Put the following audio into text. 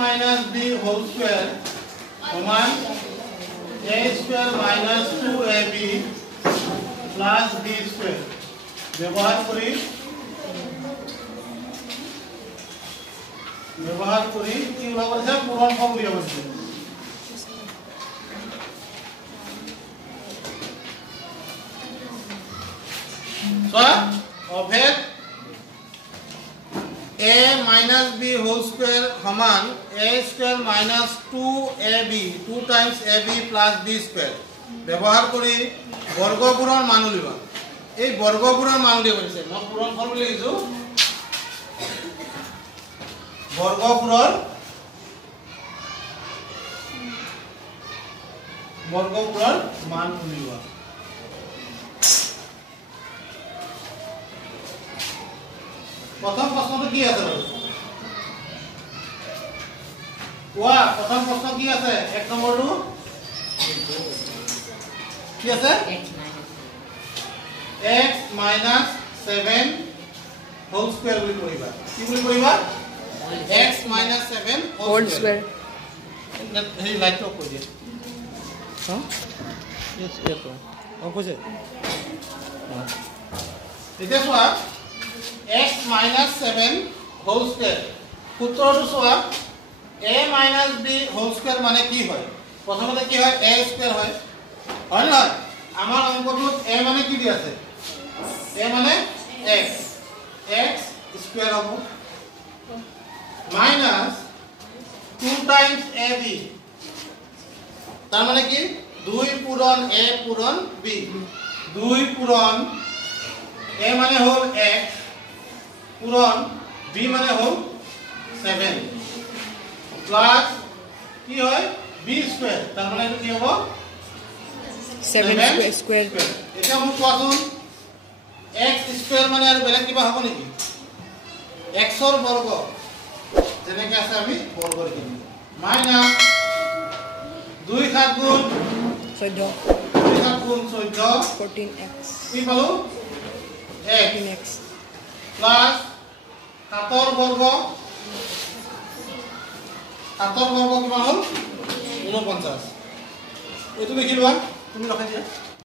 minus b whole square সমান a square minus 2ab plus b square ব্যবহার করি কি উলাব আছে পূরণ ফর্ম উলিয়াব আছে so অভেদ a minus b whole square সমান a square minus 2ab 2 times ab plus b square ব্যবহার করি বৰ্গমূলৰ মান উলিবা এই বৰ্গমূলৰ মান উলিয়াব আছে মই পূৰণ ফৰ্ম লিখিছো বৰ্গমূলৰ মান উলিবা প্ৰথম প্ৰশ্নটো কি আছে কোৱা প্ৰথম প্ৰশ্ন কি আছে এক নম্বৰটো কি আছে x minus 7 whole square বুলি কৰিবা কি বুলি কৰিবা x minus 7 whole square এই লাইট অফ কৰি দিয়া হ্যাঁ yes এটো অফ হৈছে এতিয়া চোৱা x minus 7 whole square সূত্ৰটো চোৱা a minus b whole square মানে কি হয় প্ৰথমতে কি হয় a square হয় হয় না আমাৰ অংকটোত a মানে কি দি আছে a মানে x square হ'ব minus 2 times ab তাৰ মানে কি 2 পূৰণ a পূৰণ b 2 পূৰণ a মানে হ'ল x পূৰণ b মানে হ'ল 7 প্লাস কি হয় b স্কয়াৰ তাৰ মানে এটা কি হবে 7 স্কয়াৰ এটা আমি কোৱাছোন x স্কয়াৰ মানে আৰ বেলেগ কিবা হ'ব নেকি x ৰ বৰ্গ যেনেকৈ আছে আমি বৰ্গ লিখিম মাইনাস 2 7 গুণ 14 2 7 গুণ 14 14x কি পালো x প্লাস 7 ৰ বৰ্গ 7 ৰ বৰ্গ কিমান হ'ল 49 এইটো লিখি লোৱা তুমি ৰখাই দিয়া